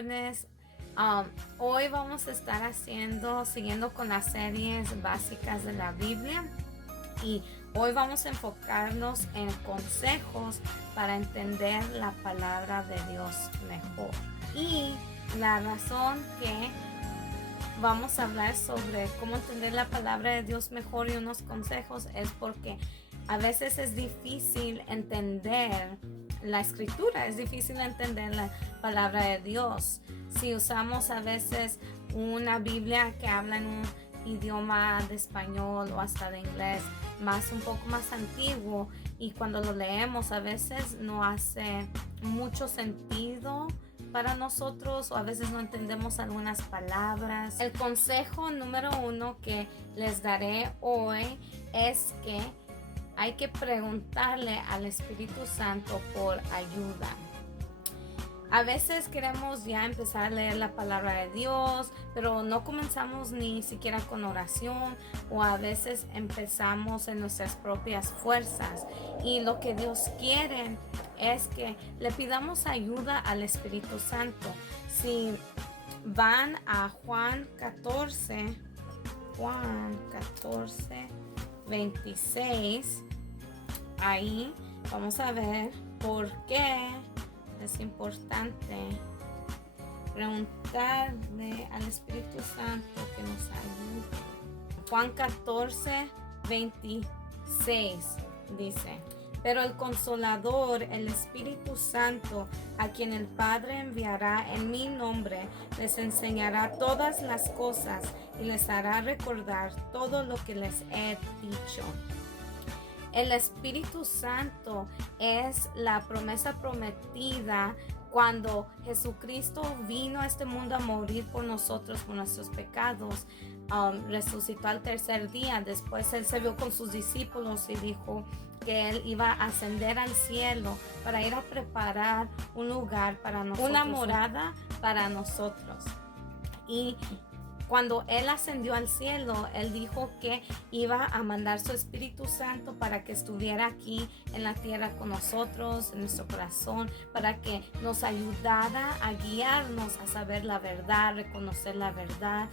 jóvenes. Hoy vamos a estar siguiendo con las series básicas de la Biblia, y hoy vamos a enfocarnos en consejos para entender la palabra de Dios mejor. Y la razón que vamos a hablar sobre cómo entender la palabra de Dios mejor y unos consejos es porque a veces es difícil entender la escritura, es difícil entender la palabra de Dios. Si usamos a veces una Biblia que habla en un idioma de español o hasta de inglés, un poco más antiguo, y cuando lo leemos a veces no hace mucho sentido para nosotros, o a veces no entendemos algunas palabras. El consejo número 1 que les daré hoy es que hay que preguntarle al Espíritu Santo por ayuda. A veces queremos ya empezar a leer la palabra de Dios, pero no comenzamos ni siquiera con oración, o a veces empezamos en nuestras propias fuerzas. Y lo que Dios quiere es que le pidamos ayuda al Espíritu Santo. Si van a Juan 14, 26, ahí vamos a ver por qué es importante preguntarle al Espíritu Santo que nos ayude. Juan 14, 26 dice: pero el Consolador, el Espíritu Santo, a quien el Padre enviará en mi nombre, les enseñará todas las cosas y les hará recordar todo lo que les he dicho. El Espíritu Santo es la promesa prometida cuando Jesucristo vino a este mundo a morir por nosotros, por nuestros pecados. Resucitó al tercer día. Después Él se vio con sus discípulos y dijo que Él iba a ascender al cielo para ir a preparar un lugar para nosotros, una morada para nosotros. Y cuando Él ascendió al cielo, Él dijo que iba a mandar su Espíritu Santo para que estuviera aquí en la tierra con nosotros, en nuestro corazón, para que nos ayudara a guiarnos a saber la verdad, reconocer la verdad,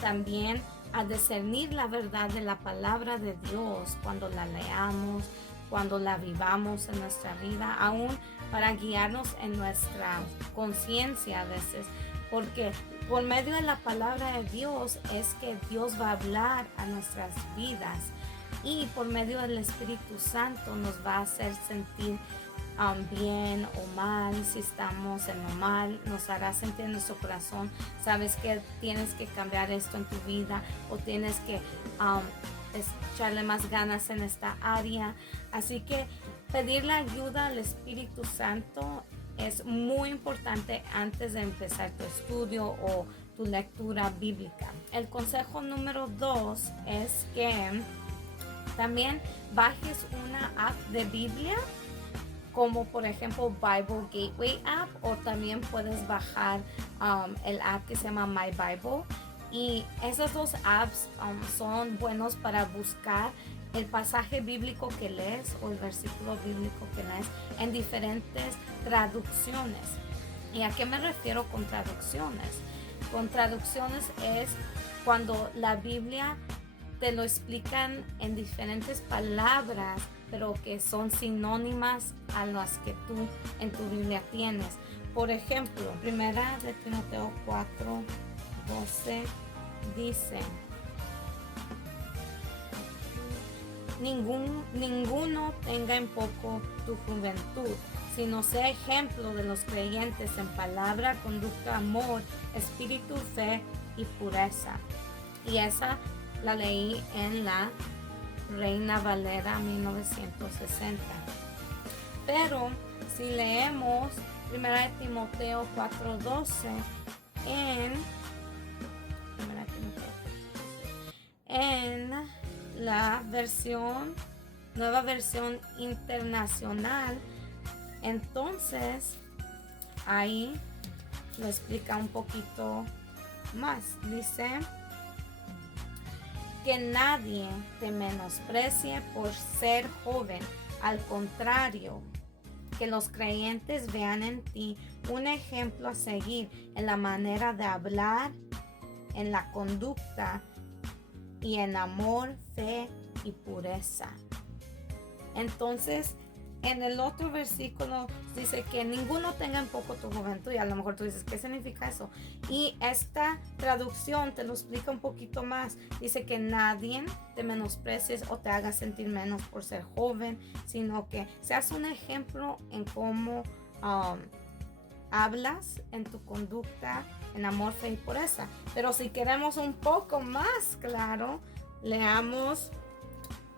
también a discernir la verdad de la palabra de Dios cuando la leamos, cuando la vivamos en nuestra vida, aún para guiarnos en nuestra conciencia a veces, porque por medio de la palabra de Dios es que Dios va a hablar a nuestras vidas, y por medio del Espíritu Santo nos va a hacer sentir bien o mal. Si estamos en lo mal, nos hará sentir en nuestro corazón, sabes que tienes que cambiar esto en tu vida, o tienes que echarle más ganas en esta área. Así que pedir la ayuda al Espíritu Santo es muy importante antes de empezar tu estudio o tu lectura bíblica. El consejo número 2 es que también bajes una app de Biblia, como por ejemplo Bible Gateway app, o también puedes bajar el app que se llama My Bible. Y esas dos apps son buenos para buscar el pasaje bíblico que lees o el versículo bíblico que lees en diferentes traducciones. ¿Y a qué me refiero con traducciones? Con traducciones es cuando la Biblia te lo explican en diferentes palabras, pero que son sinónimas a las que tú en tu Biblia tienes. Por ejemplo, Primera de Timoteo 4:12 dice: ninguno tenga en poco tu juventud, sino sea ejemplo de los creyentes en palabra, conducta, amor, espíritu, fe y pureza. Y esa la leí en la Reina Valera 1960. Pero si leemos 1 Timoteo 4:12 en la nueva versión internacional, entonces ahí lo explica un poquito más. Dice que nadie te menosprecie por ser joven, al contrario, que los creyentes vean en ti un ejemplo a seguir en la manera de hablar, en la conducta y en amor, fe y pureza. Entonces, en el otro versículo dice que ninguno tenga en poco tu juventud, y a lo mejor tú dices, ¿qué significa eso? Y esta traducción te lo explica un poquito más. Dice que nadie te menosprecies o te haga sentir menos por ser joven, sino que seas un ejemplo en cómo hablas, en tu conducta, en amor, fe y pureza. Pero si queremos un poco más claro, leamos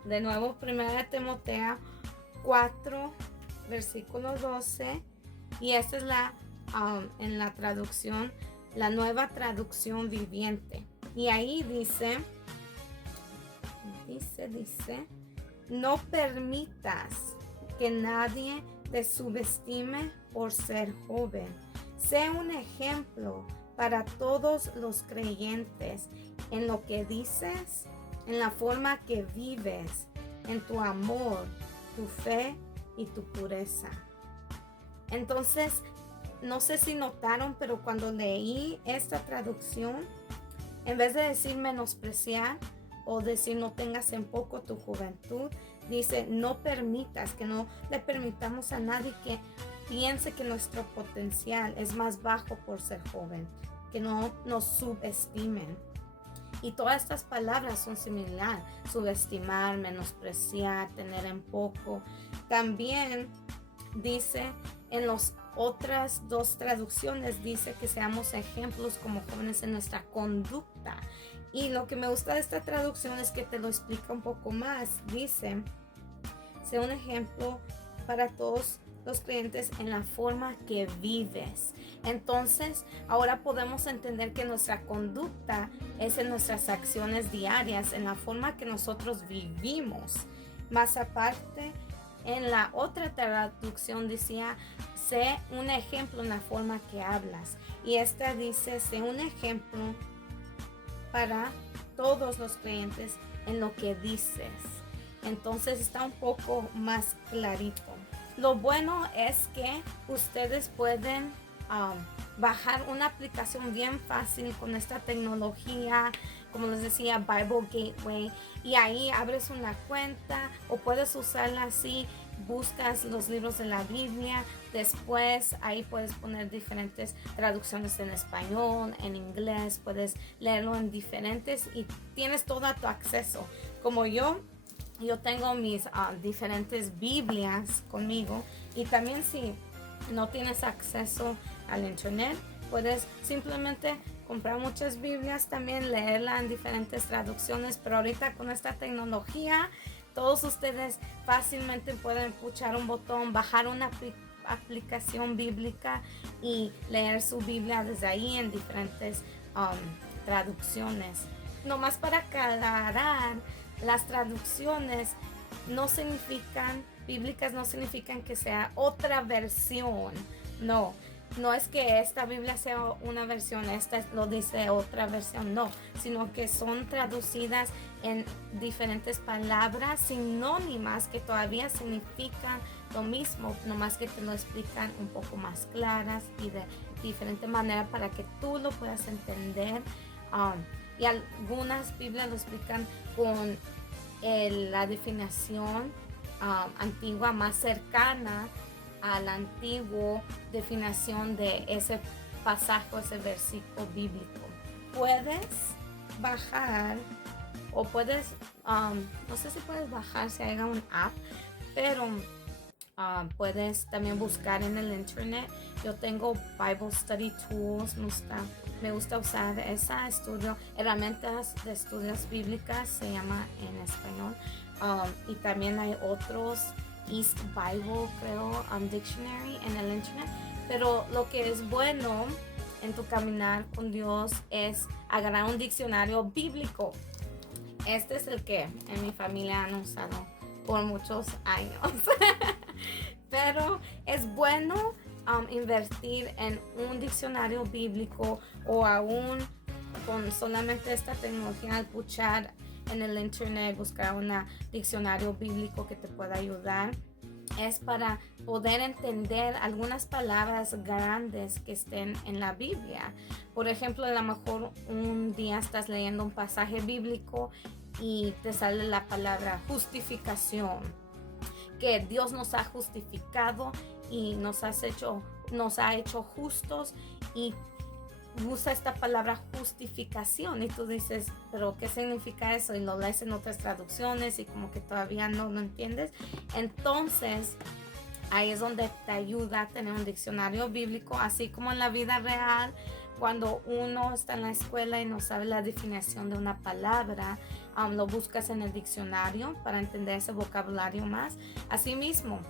de nuevo 1 Timoteo 4, versículo 12, y esta es en la traducción, la Nueva Traducción Viviente. Y ahí dice, no permitas que nadie te subestime por ser joven. Sé un ejemplo para todos los creyentes en lo que dices, en la forma que vives, en tu amor, tu fe y tu pureza. Entonces, no sé si notaron, pero cuando leí esta traducción, en vez de decir menospreciar o decir no tengas en poco tu juventud, dice no permitas, que no le permitamos a nadie que piense que nuestro potencial es más bajo por ser joven, que no nos subestimen. Y todas estas palabras son similares: subestimar, menospreciar, tener en poco. También dice en las otras dos traducciones, dice que seamos ejemplos como jóvenes en nuestra conducta. Y lo que me gusta de esta traducción es que te lo explica un poco más. Dice, sé un ejemplo para todos los creyentes en la forma que vives. Entonces, ahora podemos entender que nuestra conducta es en nuestras acciones diarias, en la forma que nosotros vivimos. Más aparte, en la otra traducción decía, sé un ejemplo en la forma que hablas. Y esta dice, sé un ejemplo para todos los creyentes en lo que dices. Entonces está un poco más clarito. Lo bueno es que ustedes pueden bajar una aplicación bien fácil con esta tecnología, como les decía, Bible Gateway, y ahí abres una cuenta o puedes usarla así, buscas los libros de la Biblia, después ahí puedes poner diferentes traducciones en español, en inglés, puedes leerlo en diferentes y tienes todo a tu acceso. Como yo tengo mis diferentes Biblias conmigo, y también si no tienes acceso al internet, puedes simplemente comprar muchas Biblias, también leerla en diferentes traducciones, pero ahorita con esta tecnología todos ustedes fácilmente pueden puchar un botón, bajar una aplicación bíblica y leer su Biblia desde ahí en diferentes traducciones. Nomás para aclarar, las traducciones no significan, bíblicas no significan que sea otra versión. No es que esta Biblia sea una versión, esta lo dice otra versión, no, sino que son traducidas en diferentes palabras sinónimas que todavía significan lo mismo, nomás que te lo explican un poco más claras y de diferente manera para que tú lo puedas entender. Y algunas Biblias lo explican con la definición antigua más cercana a la antigua definición de ese pasaje o ese versículo bíblico. Puedes bajar o puedes, no sé si puedes bajar si hay un app, pero puedes también buscar en el internet. Yo tengo Bible Study Tools, me gusta usar esa, estudio, herramientas de estudios bíblicas, se llama en español, y también hay otros, East Bible, creo, Dictionary en el internet. Pero lo que es bueno en tu caminar con Dios es agarrar un diccionario bíblico. Este es el que en mi familia han usado por muchos años. Pero es bueno invertir en un diccionario bíblico, o aún con solamente esta tecnología, al puchar en el internet, buscar un diccionario bíblico que te pueda ayudar. es para poder entender algunas palabras grandes que estén en la Biblia. Por ejemplo, a lo mejor un día estás leyendo un pasaje bíblico y te sale la palabra justificación, que Dios nos ha justificado y nos ha hecho justos, y usa esta palabra justificación y tú dices, pero ¿qué significa eso? Y lo lees en otras traducciones y como que todavía no lo entiendes. Entonces ahí es donde te ayuda a tener un diccionario bíblico, así como en la vida real. Cuando uno está en la escuela y no sabe la definición de una palabra, lo buscas en el diccionario para entender ese vocabulario más. Asimismo,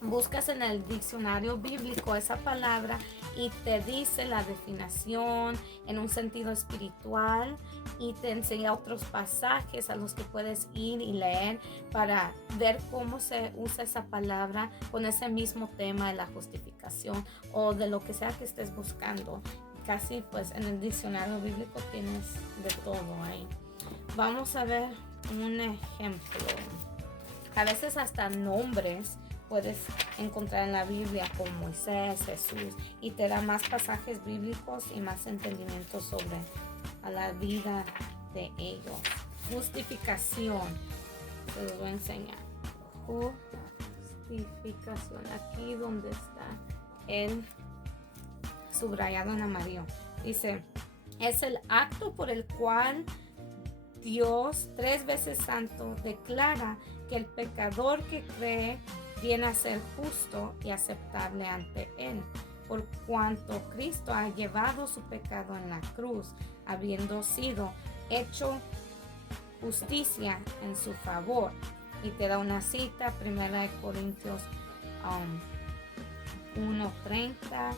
buscas en el diccionario bíblico esa palabra y te dice la definición en un sentido espiritual, y te enseña otros pasajes a los que puedes ir y leer para ver cómo se usa esa palabra con ese mismo tema de la justificación o de lo que sea que estés buscando. Casi pues en el diccionario bíblico tienes de todo ahí. Vamos a ver un ejemplo. A veces hasta nombres puedes encontrar en la Biblia, como Moisés, Jesús, y te da más pasajes bíblicos y más entendimiento sobre a la vida de ellos. Justificación, se los voy a enseñar. Justificación, aquí donde está el subrayado en amarillo, dice: es el acto por el cual Dios, 3 veces santo, declara que el pecador que cree viene a ser justo y aceptable ante Él, por cuanto Cristo ha llevado su pecado en la cruz, habiendo sido hecho justicia en su favor. Y te da una cita, 1 Corintios 1:30.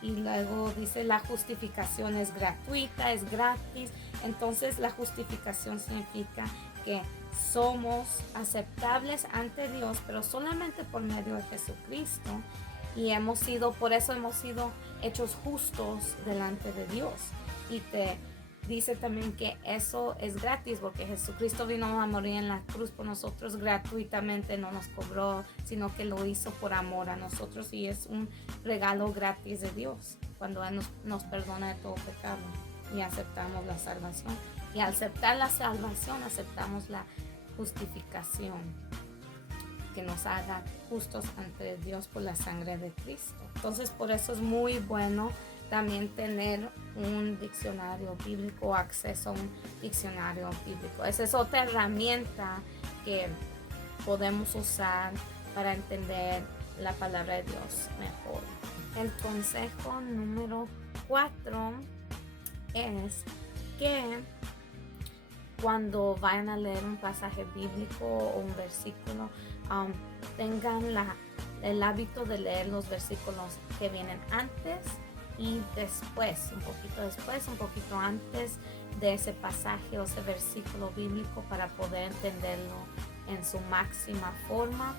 Y luego dice: la justificación es gratuita, es gratis. Entonces la justificación significa que somos aceptables ante Dios, pero solamente por medio de Jesucristo, y por eso hemos sido hechos justos delante de Dios. Y te dice también que eso es gratis, porque Jesucristo vino a morir en la cruz por nosotros gratuitamente, no nos cobró, sino que lo hizo por amor a nosotros, y es un regalo gratis de Dios cuando Él nos perdona de todo pecado y aceptamos la salvación. Y al aceptar la salvación, aceptamos la justificación, que nos haga justos ante Dios por la sangre de Cristo. Entonces, por eso es muy bueno también tener un diccionario bíblico, acceso a un diccionario bíblico. Esa es otra herramienta que podemos usar para entender la palabra de Dios mejor. El consejo número 4 es que cuando vayan a leer un pasaje bíblico o un versículo, tengan el hábito de leer los versículos que vienen antes y después, un poquito antes de ese pasaje o ese versículo bíblico, para poder entenderlo en su máxima forma,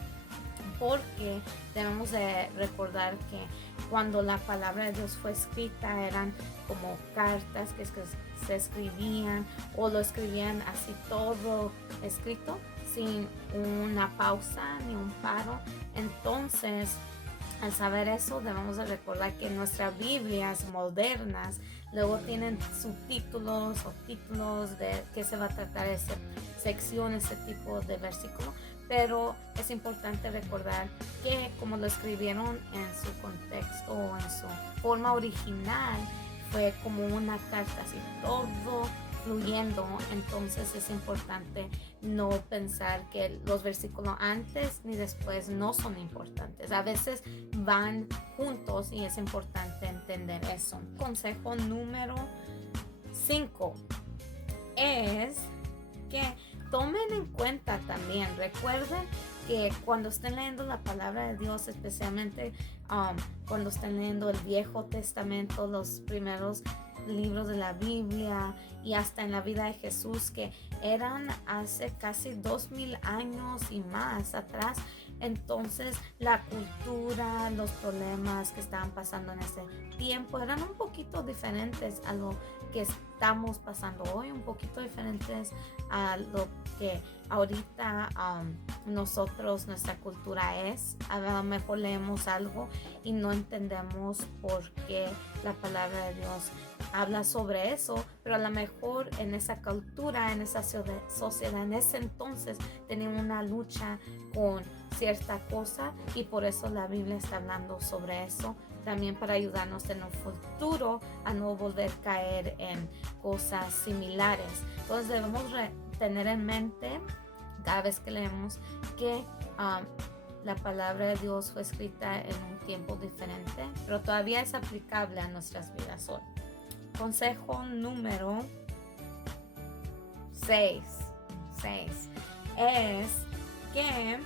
porque debemos de recordar que cuando la palabra de Dios fue escrita eran como cartas que se escribían, o lo escribían así todo escrito sin una pausa ni un paro. Entonces, al saber eso, debemos de recordar que nuestras Biblias modernas luego tienen subtítulos o títulos de qué se va a tratar esa sección, ese tipo de versículo. Pero es importante recordar que como lo escribieron en su contexto o en su forma original, fue como una carta, así todo fluyendo. Entonces es importante no pensar que los versículos antes ni después no son importantes. A veces van juntos y es importante entender eso. Consejo número 5 es que tomen en cuenta también, recuerden que cuando estén leyendo la palabra de Dios, especialmente cuando estén leyendo el Viejo Testamento, los primeros libros de la Biblia, y hasta en la vida de Jesús, que eran hace casi 2000 años y más atrás. Entonces la cultura, los problemas que estaban pasando en ese tiempo eran un poquito diferentes a lo que estamos pasando hoy, un poquito diferentes a lo que ahorita nosotros, nuestra cultura es. A lo mejor leemos algo y no entendemos por qué la palabra de Dios habla sobre eso, pero a lo mejor en esa cultura, en esa sociedad, en ese entonces tenían una lucha con cierta cosa y por eso la Biblia está hablando sobre eso, también para ayudarnos en el futuro a no volver a caer en cosas similares. Entonces debemos tener en mente cada vez que leemos que la palabra de Dios fue escrita en un tiempo diferente, pero todavía es aplicable a nuestras vidas hoy. Consejo número 6 es que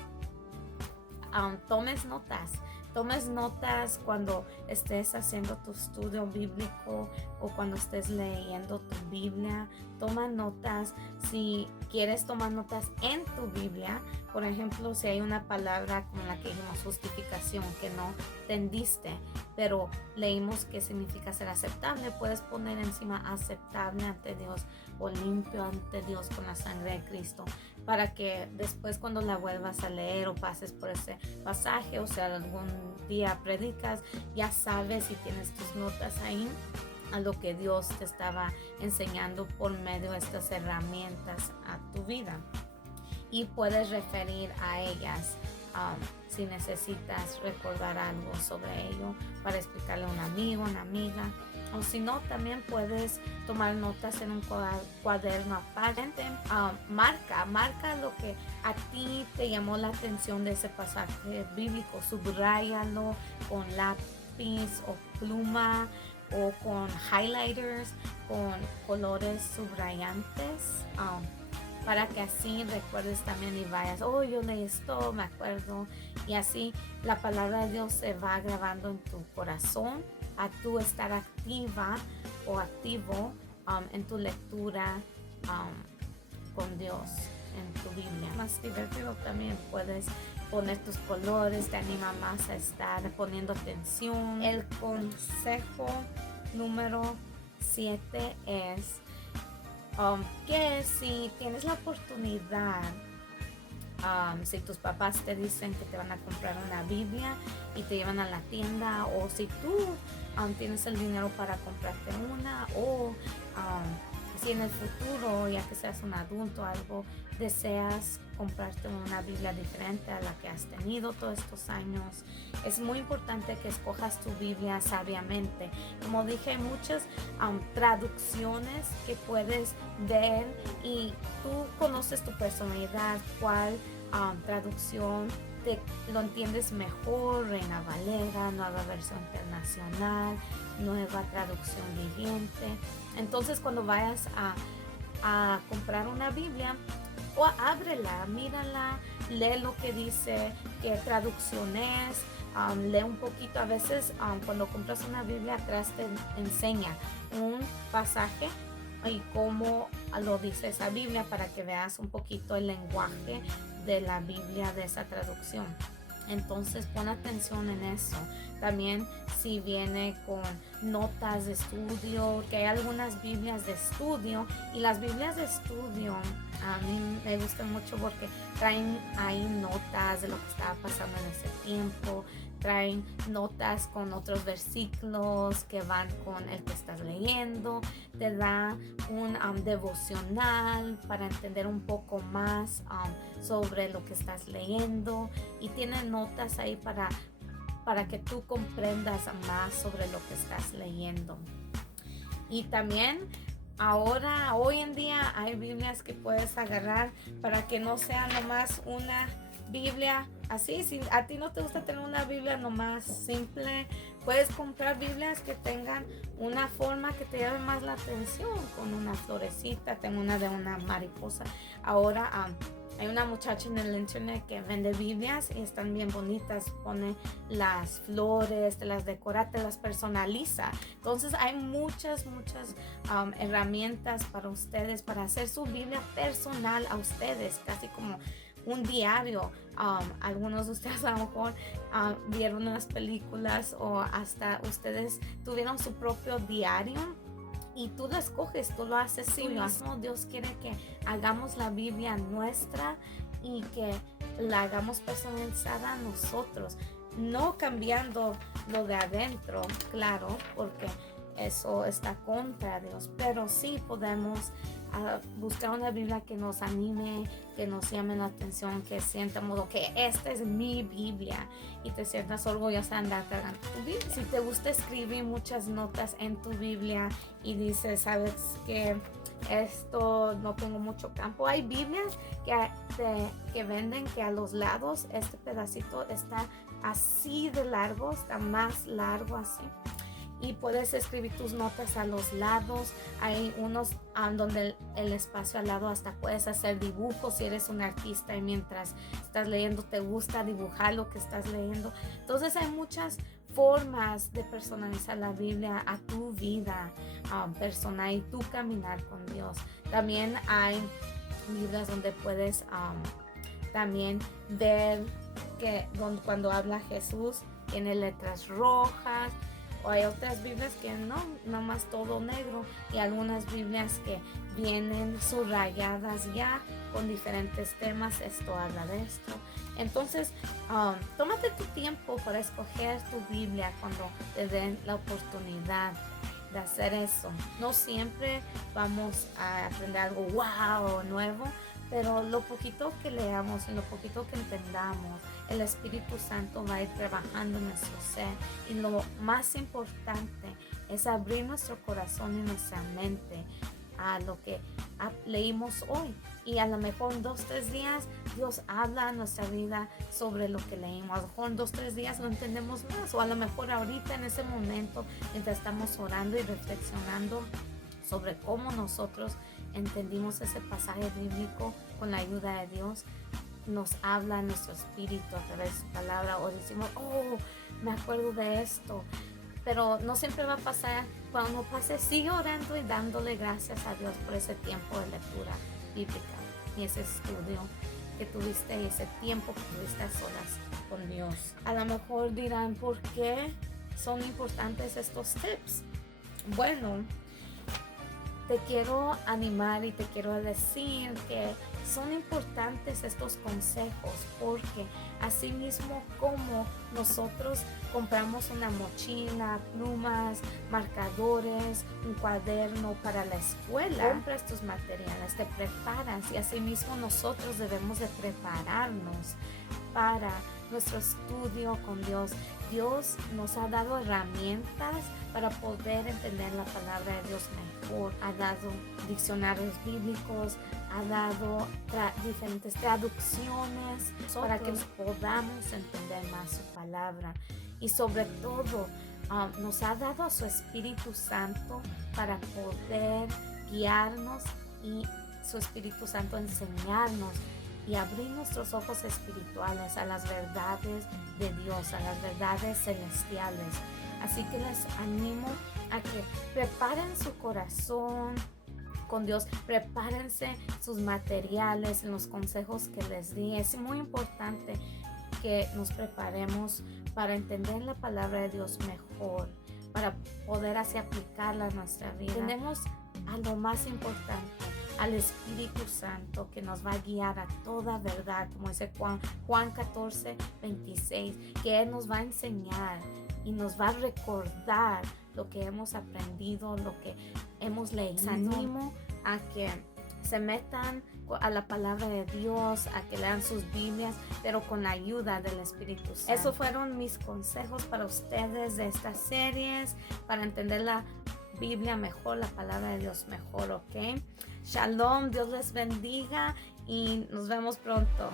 tomes notas cuando estés haciendo tu estudio bíblico o cuando estés leyendo tu Biblia. Toma notas. Si quieres tomar notas en tu Biblia, por ejemplo, si hay una palabra como la que dijimos, justificación, que no entendiste, pero leímos que significa ser aceptable, puedes poner encima aceptable ante Dios o limpio ante Dios con la sangre de Cristo, para que después cuando la vuelvas a leer o pases por ese pasaje, o sea, algún día predicas, ya sabes si tienes tus notas ahí a lo que Dios te estaba enseñando por medio de estas herramientas a tu vida, y puedes referir a ellas si necesitas recordar algo sobre ello para explicarle a un amigo, una amiga, o si no, también puedes tomar notas en un cuaderno aparte. Marca lo que a ti te llamó la atención de ese pasaje bíblico, subráyalo con lápiz o pluma o con highlighters, con colores subrayantes, para que así recuerdes también y vayas, yo leí esto, me acuerdo, y así la palabra de Dios se va grabando en tu corazón a tú estar activa o activo en tu lectura con Dios en tu Biblia. Más divertido también, puedes poner tus colores, te anima más a estar poniendo atención. El consejo número 7 es que si tienes la oportunidad, si tus papás te dicen que te van a comprar una Biblia y te llevan a la tienda, o si tú tienes el dinero para comprarte una, o si en el futuro, ya que seas un adulto o algo, deseas comprarte una Biblia diferente a la que has tenido todos estos años, es muy importante que escojas tu Biblia sabiamente. Como dije, hay muchas traducciones que puedes ver y tú conoces tu personalidad, cuál traducción lo entiendes mejor. Reina Valera, Nueva Versión Internacional, Nueva Traducción Viviente. Entonces cuando vayas a comprar una Biblia, o ábrela, mírala, lee lo que dice, qué traducción es, lee un poquito. A veces cuando compras una Biblia atrás te enseña un pasaje y cómo lo dice esa Biblia, para que veas un poquito el lenguaje de la Biblia de esa traducción. Entonces pon atención en eso. También si viene con notas de estudio, que hay algunas Biblias de estudio, y las Biblias de estudio a mí me gustan mucho porque traen ahí notas de lo que estaba pasando en ese tiempo, traen notas con otros versículos que van con el que estás leyendo, te da un devocional para entender un poco más sobre lo que estás leyendo, y tiene notas ahí para que tú comprendas más sobre lo que estás leyendo. Y también hoy en día hay Biblias que puedes agarrar para que no sea nomás una Biblia así. Si a ti no te gusta tener una Biblia nomás simple, puedes comprar Biblias que tengan una forma que te llame más la atención, con una florecita. Tengo una de una mariposa. Ahora hay una muchacha en el internet que vende Biblias y están bien bonitas. Pone las flores, te las decora, te las personaliza. Entonces hay muchas herramientas para ustedes, para hacer su Biblia personal a ustedes, casi como un diario. Algunos de ustedes a lo mejor vieron unas películas, o hasta ustedes tuvieron su propio diario y tú lo escoges, tú lo haces sí mismo. Dios quiere que hagamos la Biblia nuestra y que la hagamos personalizada a nosotros, no cambiando lo de adentro, claro, porque eso está contra Dios, pero sí podemos buscar una Biblia que nos anime, que nos llame la atención, que sientamos que esta es mi Biblia y te sientas orgullosa de andar cargando tu Biblia. Si te gusta escribir muchas notas en tu Biblia y dices, sabes que esto no tengo mucho campo, hay Biblias que venden que a los lados este pedacito está así de largo, está más largo así. Y puedes escribir tus notas a los lados. Hay unos donde el espacio al lado hasta puedes hacer dibujos si eres un artista y mientras estás leyendo te gusta dibujar lo que estás leyendo. Entonces hay muchas formas de personalizar la Biblia a tu vida personal y tu caminar con Dios. También hay Biblias donde puedes también ver que cuando habla Jesús tiene letras rojas. O hay otras Biblias que no, nomás todo negro, y algunas Biblias que vienen subrayadas ya con diferentes temas, esto habla de esto. Entonces, tómate tu tiempo para escoger tu Biblia cuando te den la oportunidad de hacer eso. No siempre vamos a aprender algo wow, nuevo, pero lo poquito que leamos y lo poquito que entendamos, el Espíritu Santo va a ir trabajando en nuestro ser. Y lo más importante es abrir nuestro corazón y nuestra mente a lo que leímos hoy. Y a lo mejor en 2-3 días Dios habla en nuestra vida sobre lo que leímos. A lo mejor en 2-3 días lo entendemos más. O a lo mejor ahorita en ese momento, mientras estamos orando y reflexionando sobre cómo nosotros entendimos ese pasaje bíblico con la ayuda de Dios, nos habla en nuestro espíritu a través de su palabra, o decimos, oh, me acuerdo de esto. Pero no siempre va a pasar. Cuando pase, sigue orando y dándole gracias a Dios por ese tiempo de lectura bíblica y ese estudio que tuviste y ese tiempo que tuviste a solas con Dios. A lo mejor dirán, ¿por qué son importantes estos tips? Bueno, te quiero animar y te quiero decir que son importantes estos consejos, porque así mismo como nosotros compramos una mochila, plumas, marcadores, un cuaderno para la escuela, compras tus materiales, te preparas, y así mismo nosotros debemos de prepararnos para nuestro estudio con Dios. Dios nos ha dado herramientas para poder entender la palabra de Dios mejor. Ha dado diccionarios bíblicos, ha dado diferentes traducciones para que podamos entender más su palabra. Y sobre todo, nos ha dado a su Espíritu Santo para poder guiarnos, y su Espíritu Santo enseñarnos y abrir nuestros ojos espirituales a las verdades de Dios, a las verdades celestiales. Así que les animo a que preparen su corazón con Dios, prepárense sus materiales, los consejos que les di. Es muy importante que nos preparemos para entender la palabra de Dios mejor, para poder así aplicarla a nuestra vida. Tenemos a lo más importante, al Espíritu Santo, que nos va a guiar a toda verdad, como dice Juan 14:26, que Él nos va a enseñar y nos va a recordar lo que hemos aprendido, lo que hemos leído. Les animo a que se metan a la palabra de Dios, a que lean sus Biblias, pero con la ayuda del Espíritu Santo. Esos fueron mis consejos para ustedes de estas series, para entender la Biblia mejor, la palabra de Dios mejor, ¿ok? Shalom, Dios les bendiga y nos vemos pronto.